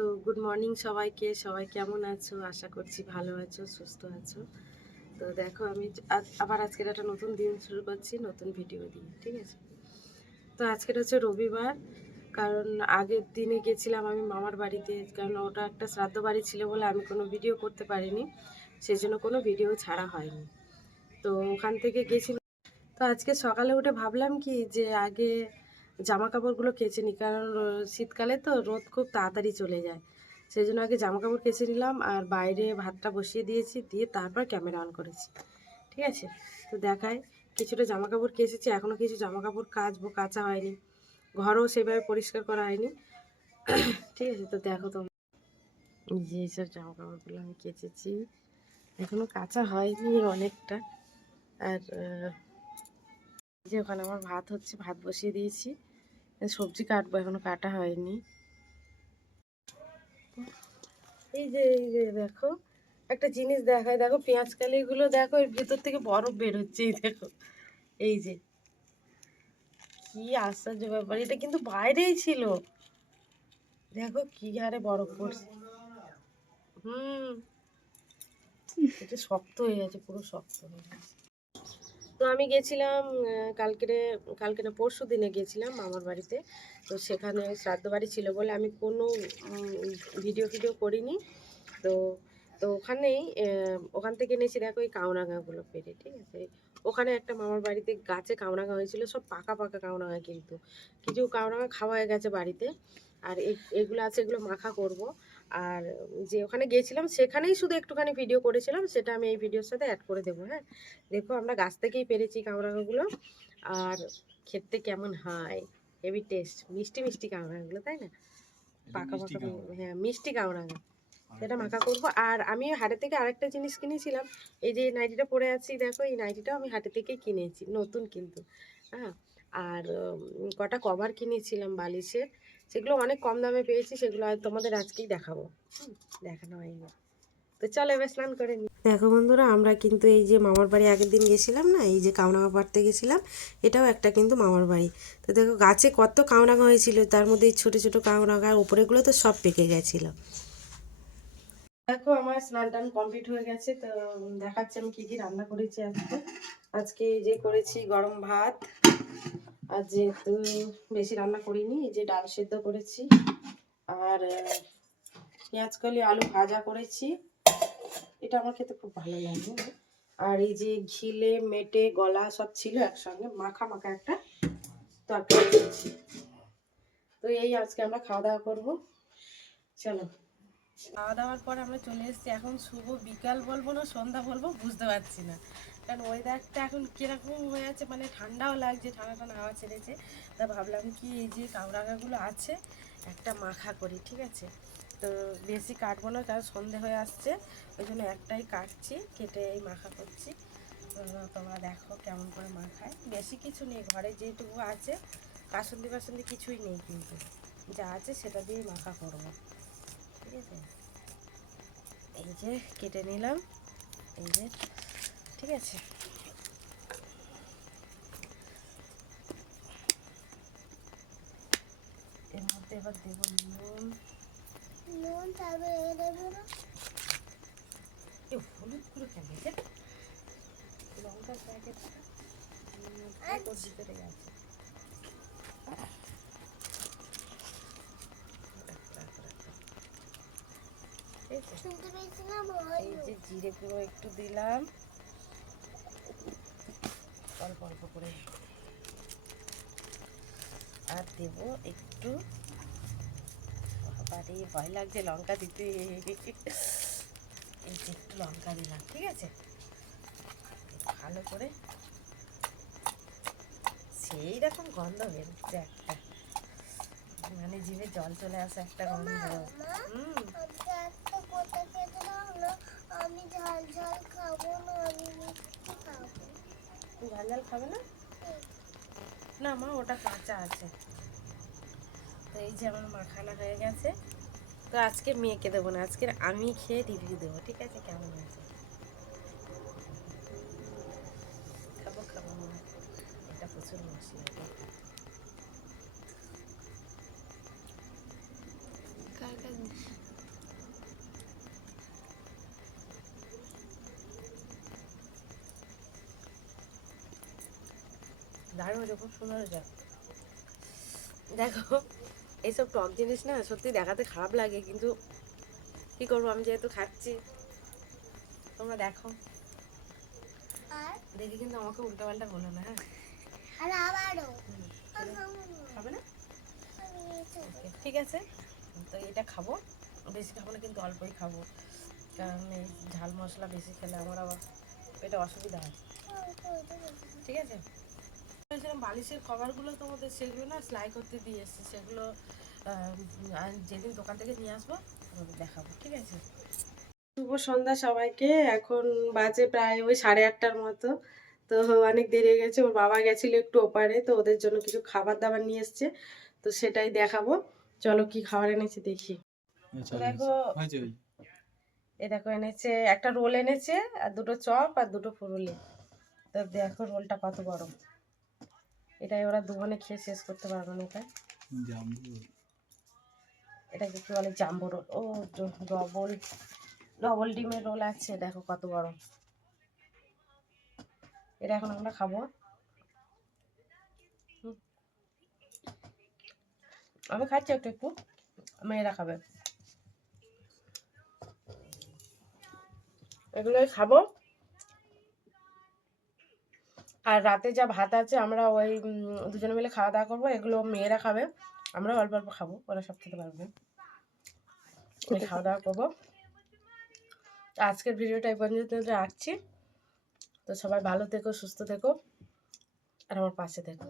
তো good morning সবাইকে। সবাই কেমন আছো? আশা করছি ভালো আছো, সুস্থ আছো। তো দেখো আমি আবার আজকের একটা নতুন দিন শুরু করছি নতুন ভিডিও দিয়ে, ঠিক আছে? তো আজকের হচ্ছে রবিবার, কারণ আগের দিনে গেছিলাম আমি মামার বাড়িতে, কারণ ওটা একটা শ্রাদ্ধ বাড়ি ছিল বলে আমি কোনো ভিডিও করতে পারিনি, সেই জন্য কোনো ভিডিও ছাড়া হয়নি। তো ওখান থেকে গেছিলাম। তো আজকে সকালে উঠে ভাবলাম কি যে আগে জামা কাপড়গুলো কেচে নিই, কারণ শীতকালে তো রোদ খুব তাড়াতাড়ি চলে যায়, সেই জন্য আগে জামা কাপড় কেচে নিলাম আর বাইরে ভাতটা বসিয়ে দিয়েছি, দিয়ে তারপর ক্যামেরা অন করেছি, ঠিক আছে? তো দেখায় কিছুটা জামা কাপড় কেচেছি, এখনও কিছু জামা কাপড় কাচবো, কাচা হয়নি, ঘরও সেভাবে পরিষ্কার করা হয়নি, ঠিক আছে? তো দেখো তোমরা, এই যে এইসব জামা কাপড়গুলো আমি কেচেছি, এখনও কাচা হয়নি অনেকটা। আর যে ওখানে আমার ভাত হচ্ছে, ভাত বসিয়ে দিয়েছি, সবজি কাটবো, এখনো কাটা হয়নি। এই যে দেখো একটা জিনিস দেখায়, দেখো পেঁয়াজ কালিগুলো দেখো, এর ভিতর থেকে বরফ বের হচ্ছে, এই দেখো, এই যে কি আশ্চর্য ব্যাপার, এটা কিন্তু বাইরেই ছিল, দেখো কি হারে বরফ পড়ছে। হুম, এটা শক্ত হয়ে গেছে, পুরো শক্ত হয়ে গেছে। তো আমি গেছিলাম কালকে না পরশু দিনে গেছিলাম মামার বাড়িতে। তো সেখানে শ্রাদ্ধ বাড়ি ছিল বলে আমি কোনো ভিডিও করিনি। তো তো ওখানেই ওখান থেকে এনেছি, দেখো এই কামরাঙাগুলো পেরে, ঠিক আছে? ওখানে একটা মামার বাড়িতে গাছে কামরাঙা হয়েছিল, সব পাকা পাকা কামরাঙা, কিন্তু কিছু কামরাঙা খাওয়া হয়ে গেছে বাড়িতে, আর এগুলো আছে, এগুলো মাখা করব। আর যে ওখানে গিয়েছিলাম সেখানেই শুধু একটুখানি ভিডিও করেছিলাম, সেটা আমি এই ভিডিওর সাথে অ্যাড করে দেবো, হ্যাঁ? দেখো আমরা গাছ থেকেই পেরেছি কামরাঙাগুলো, আর খেতে কেমন হয়, হেভি টেস্ট, মিষ্টি মিষ্টি কামরাঙাগুলো, তাই না? পাকা পাকা, হ্যাঁ মিষ্টি কামরাঙা, সেটা মাখা করব। আর আমি হাটে থেকে আরেকটা জিনিস কিনেছিলাম, এই যে নাইটিটা পরে আছি দেখো, এই নাইটিটাও আমি হাটে থেকেই কিনেছি, নতুন কিন্তু, হ্যাঁ। আর কটা কভার কিনেছিলাম বালিশের, সেগুলো অনেক কম দামে পেয়েছি, সেগুলো তোমাদের আজকেই দেখাবো, দেখানো হয়নি। তো চলো এবার স্নান করে নিই। দেখো বন্ধুরা, আমরা কিন্তু এই যে মামার বাড়ি আগের দিন গেছিলাম না, এই যে কামরাঙা পাড়তে গেছিলাম, এটাও একটা কিন্তু মামার বাড়ি। তো দেখো গাছে কত কামরাঙা হয়েছিল, তার মধ্যে এই ছোটো ছোটো কামরাঙা, উপরেগুলো তো সব পেকে গেছিলো। দেখো আমার স্নান টান কমপ্লিট হয়ে গেছে। তো দেখাচ্ছি আমি কি কি রান্না করেছি আজকে। আজকে এই যে করেছি গরম ভাত, আর যেহেতু বেশি রান্না করিনি, এই যে ডাল সেদ্ধ করেছি, আর পেঁয়াজ কলি আলু ভাজা করেছি, এটা আমার খেতে খুব ভালো লাগে। আর এই যে ঘিলে মেটে গলা সব ছিল একসঙ্গে, মাখা মাখা একটা তরকারি করেছি। তো এই আজকে আমরা খাওয়া দাওয়া করবো, চলো। খাওয়া দাওয়ার পর আমরা চলে এসেছি, এখন শুভ বিকাল বলবো না সন্ধ্যা বলবো বুঝতে পারছি না, কারণ ওয়েদারটা এখন কীরকম হয়ে আছে, মানে ঠান্ডাও লাগছে, ঠান্ডা ঠান্ডা হাওয়া ছেড়েছে। তা ভাবলাম কি এই যে কামরাঙাগুলো আছে একটা মাখা করি, ঠিক আছে? তো বেশি কাটবো না, কারণ সন্ধে হয়ে আসছে, ওই জন্য একটাই কাটছি, কেটে এই মাখা করছি। তোমরা দেখো কেমন করে মাখায়, বেশি কিছু নেই ঘরে, যেটুকু আছে কাসুন্দি বাসন্দি কিছুই নেই, কিন্তু যা আছে সেটা দিয়েই মাখা করবো, ঠিক আছে? এই যে কেটে নিলাম, এই যে, ঠিক আছে। এর মধ্যে এবার দেবো নুন, তারপরে দেবো না হলুদ গুঁড়ো, কেন লঙ্কার প্যাকেটটা ভিতরে গেছে। এই যে জিরে গুঁড়ো একটু দিলাম, অল্প অল্প করে, আর দেবো একটু, বাড়ি ভয় লাগছে লঙ্কা দিতে, এই যে একটু লঙ্কা দিলাম, ঠিক আছে? ভালো করে, সেই রকম গন্ধ বেরোচ্ছে একটা, মানে জিভে জল চলে আসে একটা গন্ধ। আমি ঝাল ঝাল খাবো না, আমি মিষ্টি খাবো। তুই ঝাল ঝাল খাবে না? না মা, ওটা কাঁচা আছে। তো এই যে আমার মাখানা হয়ে গেছে। তো আজকে মেয়েকে দেবো না, আজকে আমি খেয়ে রিভিউ দেবো, ঠিক আছে কেমন হয়েছে? খাবো খাবো মা, এটা প্রচুর মশলা। দারুণ হয়েছে, খুব সুন্দর হয়েছে। দেখো এইসব টক জিনিস না সত্যি দেখাতে খারাপ লাগে, কিন্তু কি করবো, আমি যেহেতু খাচ্ছি, তোমরা দেখো দেখে কিন্তু আমাকে উল্টো পাল্টা বলো না, হ্যাঁ? খাবে না? Okay, ঠিক আছে। তো এটা খাবো, বেশি খাবো না কিন্তু অল্পই খাবো, কারণ এই ঝাল মশলা বেশি খেলে আমার আবার পেটে অসুবিধা হয়। ঠিক আছে। বলছিলাম বালিশের কভারগুলো তোমাদের সেগুলো না সেলাই করতে দিয়ে এসেছি, সেগুলো যেদিন দোকান থেকে নিয়ে আসবো তোমাদের দেখাবো, ঠিক আছে? শুভ সন্ধ্যা সবাইকে। এখন বাজে প্রায় ওই 8:30টার মতো। তো অনেক দেরি হয়ে গেছে, ওর বাবা গেছিল একটু ওপারে, তো ওদের জন্য কিছু খাবার দাবার নিয়ে এসছে, তো সেটাই দেখাবো। চলো কি খাবার এনেছে দেখি। দেখো দেখো এনেছে একটা রোল এনেছে, আর দুটো চপ আর দুটো ফুরুলি। তো দেখো রোলটা কত বড়, এটাই ওরা দুজনে খেয়ে শেষ করতে পারবে না। এটাকে কি বলে, জাম্বো রোল। ও ডবল ডবল ডিমের রোল আছে, দেখো কত বড়। এটা এখন আমরা খাবো। আমি খাচ্ছি একটু একটু, মেয়েরা খাবে। এগুলোই খাবো। আর রাতে যা ভাত আছে আমরা ওই দুজনে মিলে খাওয়া দাওয়া করবো, এগুলো মেয়েরা খাবে, আমরা অল্প অল্প খাবো, ওরা সব খেতে পারবে। খাওয়া দাওয়া করবো। আজকের ভিডিওটা এই পর্যন্ত রাখছি। তো সবাই ভালো থেকো, সুস্থ থেকো, আর আমার পাশে থেকো।